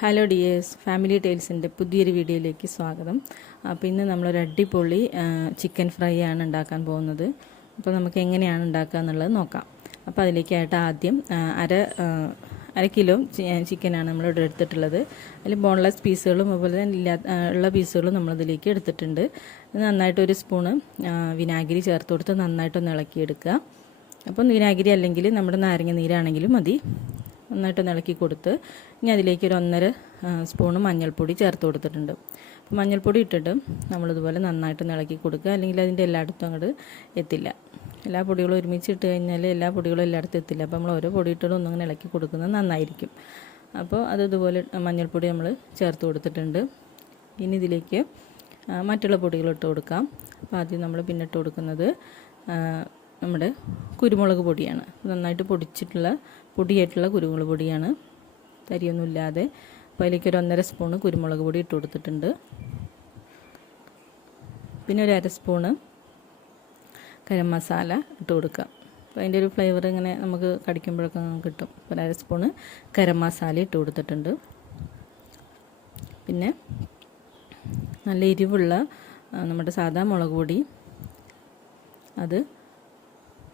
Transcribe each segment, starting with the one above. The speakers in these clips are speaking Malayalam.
ഹലോ ഡിയേഴ്സ്, ഫാമിലി ടൈൽസിൻ്റെ പുതിയൊരു വീഡിയോയിലേക്ക് സ്വാഗതം. അപ്പോൾ ഇന്ന് നമ്മളൊരു അടിപൊളി ചിക്കൻ ഫ്രൈ ആണ് ഉണ്ടാക്കാൻ പോകുന്നത്. അപ്പോൾ നമുക്ക് എങ്ങനെയാണ് ഉണ്ടാക്കുക എന്നുള്ളത് നോക്കാം. അപ്പോൾ അതിലേക്കായിട്ട് ആദ്യം അര കിലോ ചിക്കനാണ് നമ്മളിവിടെ എടുത്തിട്ടുള്ളത്. അതിൽ ബോൺലെസ് പീസുകളും അതുപോലെ തന്നെ ഉള്ള പീസുകളും നമ്മളിതിലേക്ക് എടുത്തിട്ടുണ്ട്. നന്നായിട്ട് ഒരു സ്പൂണ് വിനാഗിരി ചേർത്ത് കൊടുത്ത് നന്നായിട്ടൊന്ന് ഇളക്കിയെടുക്കുക. അപ്പം വിനാഗിരി അല്ലെങ്കിൽ നമ്മുടെ നാരങ്ങ നീരാണെങ്കിലും മതി. നന്നായിട്ടൊന്ന് ഇളക്കി കൊടുത്ത് ഇനി അതിലേക്ക് ഒരു 1.5 സ്പൂണ് മഞ്ഞൾപ്പൊടി ചേർത്ത് കൊടുത്തിട്ടുണ്ട്. അപ്പോൾ മഞ്ഞൾപ്പൊടി ഇട്ടിട്ട് നമ്മളിതുപോലെ നന്നായിട്ടൊന്ന് ഇളക്കി കൊടുക്കുക, അല്ലെങ്കിൽ അതിൻ്റെ എല്ലായിടത്തും അങ്ങോട്ട് എത്തില്ല. എല്ലാ പൊടികളും ഒരുമിച്ച് ഇട്ട് കഴിഞ്ഞാൽ എല്ലാ പൊടികളും എല്ലായിടത്തും എത്തില്ല. അപ്പോൾ നമ്മൾ ഓരോ പൊടി ഇട്ടിട്ട് ഒന്നിങ്ങനെ ഇളക്കി കൊടുക്കുന്നത് നന്നായിരിക്കും. അപ്പോൾ അത് ഇതുപോലെ മഞ്ഞൾപ്പൊടി നമ്മൾ ചേർത്ത് കൊടുത്തിട്ടുണ്ട്. ഇനി ഇതിലേക്ക് മറ്റുള്ള പൊടികൾ ഇട്ട് കൊടുക്കാം. അപ്പോൾ ആദ്യം നമ്മൾ പിന്നെ ഇട്ട് കൊടുക്കുന്നത് നമ്മുടെ കുരുമുളക് പൊടിയാണ്. നന്നായിട്ട് പൊടിയായിട്ടുള്ള കുരുമുളക് പൊടിയാണ്, തരിയൊന്നുമില്ലാതെ. അപ്പോൾ അതിലേക്ക് ഒരു 1.5 സ്പൂണ് കുരുമുളക് പൊടി ഇട്ട് കൊടുത്തിട്ടുണ്ട്. പിന്നെ ഒരു 1/2 സ്പൂണ് ഗരം മസാല ഇട്ട് കൊടുക്കുക. അപ്പോൾ അതിൻ്റെ ഒരു ഫ്ലേവർ ഇങ്ങനെ നമുക്ക് കടിക്കുമ്പോഴൊക്കെ കിട്ടും. അപ്പോൾ 1/2 സ്പൂണ് ഗരം മസാല ഇട്ട് കൊടുത്തിട്ടുണ്ട്. പിന്നെ നല്ല എരിവുള്ള നമ്മുടെ സാദാ മുളക് പൊടി, അത്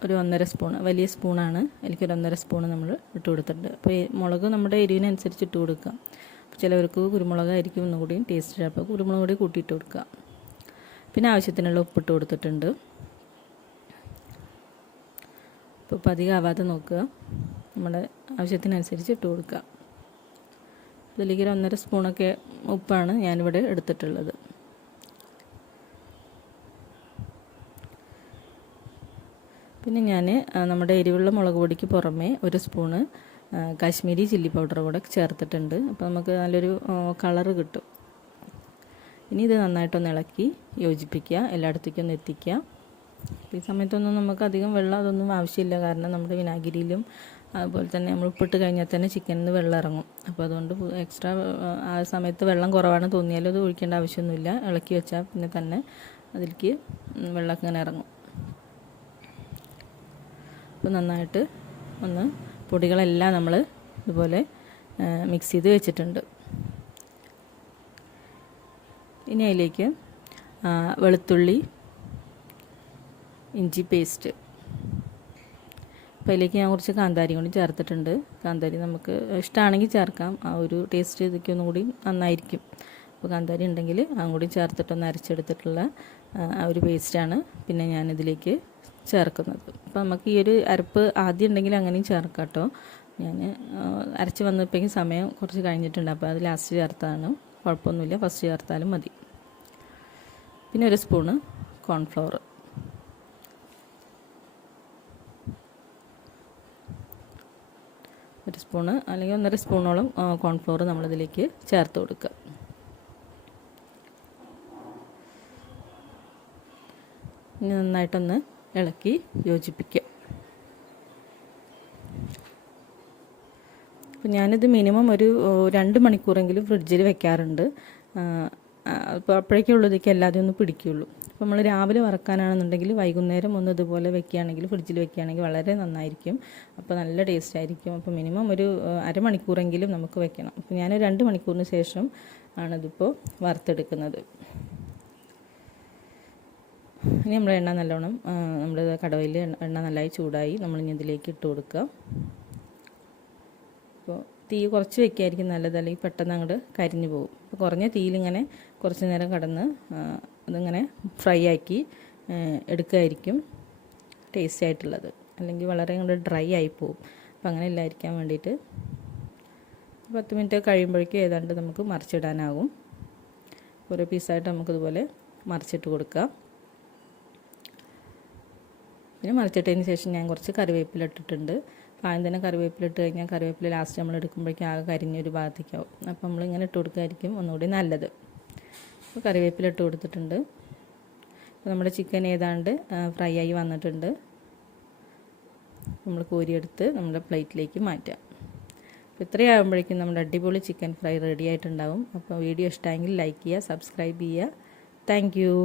ഒരു 1.5 സ്പൂൺ, വലിയ സ്പൂണാണ്, എനിക്കൊരു 1.5 സ്പൂൺ നമ്മൾ ഇട്ട് കൊടുത്തിട്ടുണ്ട്. അപ്പോൾ ഈ മുളക് നമ്മുടെ എരിവിനനുസരിച്ച് ഇട്ട് കൊടുക്കുക. അപ്പോൾ ചിലവർക്ക് കുരുമുളകായിരിക്കും ഒന്നുകൂടി ടേസ്റ്റ്, അപ്പോൾ കുരുമുളക് പൊടി കൂട്ടിയിട്ട് കൊടുക്കുക. പിന്നെ ആവശ്യത്തിനുള്ള ഉപ്പിട്ട് കൊടുത്തിട്ടുണ്ട്. അപ്പോൾ ഇപ്പം അധികം ആവാതെ നോക്കുക, നമ്മുടെ ആവശ്യത്തിനനുസരിച്ച് ഇട്ട് കൊടുക്കുക. ഇതിലേക്ക് ഒരു 1.5 സ്പൂണൊക്കെ ഉപ്പാണ് ഞാനിവിടെ എടുത്തിട്ടുള്ളത്. പിന്നെ ഞാൻ നമ്മുടെ എരിവുള്ള മുളക് പൊടിക്ക് പുറമേ 1 സ്പൂണ് കാശ്മീരി ചില്ലി പൗഡർ കൂടെ ചേർത്തിട്ടുണ്ട്. അപ്പോൾ നമുക്ക് നല്ലൊരു കളറ് കിട്ടും. ഇനി ഇത് നന്നായിട്ടൊന്ന് ഇളക്കി യോജിപ്പിക്കുക, എല്ലായിടത്തേക്കും ഒന്ന് എത്തിക്കുക. ഈ സമയത്തൊന്നും നമുക്ക് അധികം വെള്ളം അതൊന്നും ആവശ്യമില്ല, കാരണം നമ്മുടെ വിനാഗിരിയിലും അതുപോലെ തന്നെ നമ്മൾ ഉപ്പിട്ട് കഴിഞ്ഞാൽ തന്നെ ചിക്കനിൽ നിന്ന് വെള്ളം ഇറങ്ങും. അപ്പോൾ അതുകൊണ്ട് എക്സ്ട്രാ ആ സമയത്ത് വെള്ളം കുറവാണ് തോന്നിയാലും അത് ഒഴിക്കേണ്ട ആവശ്യമൊന്നുമില്ല. ഇളക്കി വെച്ചാൽ പിന്നെ തന്നെ അതിലേക്ക് വെള്ളമൊക്കെ ഇങ്ങനെ ഇറങ്ങും. അപ്പോൾ നന്നായിട്ട് ഒന്ന് പൊടികളെല്ലാം നമ്മൾ ഇതുപോലെ മിക്സ് ചെയ്ത് വെച്ചിട്ടുണ്ട്. ഇനി അതിലേക്ക് വെളുത്തുള്ളി ഇഞ്ചി പേസ്റ്റ്, അപ്പോൾ അതിലേക്ക് ഞാൻ കുറച്ച് കാന്താരി കൂടി ചേർത്തിട്ടുണ്ട്. കാന്താരി നമുക്ക് ഇഷ്ടമാണെങ്കിൽ ചേർക്കാം, ആ ഒരു ടേസ്റ്റ് ഇതൊക്കെ ഒന്നും കൂടി നന്നായിരിക്കും. അപ്പോൾ കാന്താരി ഉണ്ടെങ്കിൽ അതും കൂടി ചേർത്തിട്ടൊന്ന് അരച്ചെടുത്തിട്ടുള്ള ആ ഒരു പേസ്റ്റാണ് പിന്നെ ഞാനിതിലേക്ക് ചേർക്കുന്നത്. അപ്പോൾ നമുക്ക് ഈ ഒരു അരപ്പ് ആദ്യം ഉണ്ടെങ്കിൽ അങ്ങനെയും ചേർക്കാം കേട്ടോ. ഞാൻ അരച്ച് വന്നപ്പോഴേക്കും സമയം കുറച്ച് കഴിഞ്ഞിട്ടുണ്ട്, അപ്പോൾ അത് ലാസ്റ്റ് ചേർത്താണ്, കുഴപ്പമൊന്നുമില്ല, ഫസ്റ്റ് ചേർത്താലും മതി. പിന്നെ 1 സ്പൂണ് കോൺഫ്ലവർ, ഒരു സ്പൂണ് അല്ലെങ്കിൽ 1.5 സ്പൂണോളം കോൺഫ്ലവർ നമ്മളിതിലേക്ക് ചേർത്ത് കൊടുക്കുക. ഇനി നന്നായിട്ടൊന്ന് ഇളക്കി യോജിപ്പിക്കുക. അപ്പോൾ ഞാനിത് മിനിമം ഒരു 2 മണിക്കൂറെങ്കിലും ഫ്രിഡ്ജിൽ വെക്കാറുണ്ട്. അപ്പോൾ അപ്പോഴേക്കുള്ളതൊക്കെ എല്ലാതും ഒന്ന് പിടിക്കുകയുള്ളൂ. അപ്പോൾ നമ്മൾ രാവിലെ വറക്കാനാണെന്നുണ്ടെങ്കിൽ വൈകുന്നേരം ഒന്ന് ഇതുപോലെ വെക്കുകയാണെങ്കിൽ, ഫ്രിഡ്ജിൽ വെക്കുകയാണെങ്കിൽ വളരെ നന്നായിരിക്കും. അപ്പോൾ നല്ല ടേസ്റ്റ് ആയിരിക്കും. അപ്പോൾ മിനിമം ഒരു അരമണിക്കൂറെങ്കിലും നമുക്ക് വെക്കണം. അപ്പോൾ ഞാൻ 2 മണിക്കൂറിന് ശേഷം ആണിതിപ്പോൾ വറുത്തെടുക്കുന്നത്. ഇനി നമ്മൾ എണ്ണ നല്ലോണം, നമ്മുടെ കടവയിൽ എണ്ണ നല്ലതായി ചൂടായി, നമ്മളിനി ഇതിലേക്ക് ഇട്ട് കൊടുക്കുക. അപ്പോൾ തീ കുറച്ച് വെക്കായിരിക്കും നല്ലത്, അല്ലെങ്കിൽ പെട്ടെന്ന് അങ്ങോട്ട് കരിഞ്ഞു പോകും. അപ്പോൾ കുറഞ്ഞ തീയിലിങ്ങനെ കുറച്ച് നേരം കടന്ന് അതിങ്ങനെ ഫ്രൈ ആക്കി എടുക്കുകയായിരിക്കും ടേസ്റ്റി ആയിട്ടുള്ളത്, അല്ലെങ്കിൽ വളരെ അങ്ങോട്ട് ഡ്രൈ ആയി പോകും. അപ്പോൾ അങ്ങനെ ഇല്ലായിരിക്കാൻ വേണ്ടിയിട്ട് 10 മിനിറ്റ് കഴിയുമ്പോഴേക്കും ഏതാണ്ട് നമുക്ക് മറിച്ചിടാനാകും. ഓരോ പീസായിട്ട് നമുക്കിതുപോലെ മറിച്ചിട്ട് കൊടുക്കാം. പിന്നെ മറിച്ചിട്ടതിന് ശേഷം ഞാൻ കുറച്ച് കറിവേപ്പില ഇട്ടിട്ടുണ്ട്. ആദ്യം തന്നെ കറിവേപ്പില ഇട്ട് കഴിഞ്ഞാൽ കറിവേപ്പില ലാസ്റ്റ് നമ്മൾ എടുക്കുമ്പോഴേക്കും ആകെ കരിഞ്ഞൊരു ഭാഗത്തേക്കാവും. അപ്പോൾ നമ്മളിങ്ങനെ ഇട്ട് കൊടുക്കുകയായിരിക്കും ഒന്നുകൂടി നല്ലത്. അപ്പോൾ കറിവേപ്പില ഇട്ട് കൊടുത്തിട്ടുണ്ട്. അപ്പോൾ നമ്മുടെ ചിക്കൻ ഏതാണ്ട് ഫ്രൈ ആയി വന്നിട്ടുണ്ട്. നമ്മൾ കോരിയെടുത്ത് നമ്മുടെ പ്ലേറ്റിലേക്ക് മാറ്റാം. അപ്പോൾ ഇത്രയാകുമ്പോഴേക്കും നമ്മുടെ അടിപൊളി ചിക്കൻ ഫ്രൈ റെഡി ആയിട്ടുണ്ടാവും. അപ്പോൾ വീഡിയോ ഇഷ്ടമെങ്കിൽ ലൈക്ക് ചെയ്യുക, സബ്സ്ക്രൈബ് ചെയ്യുക. Thank you.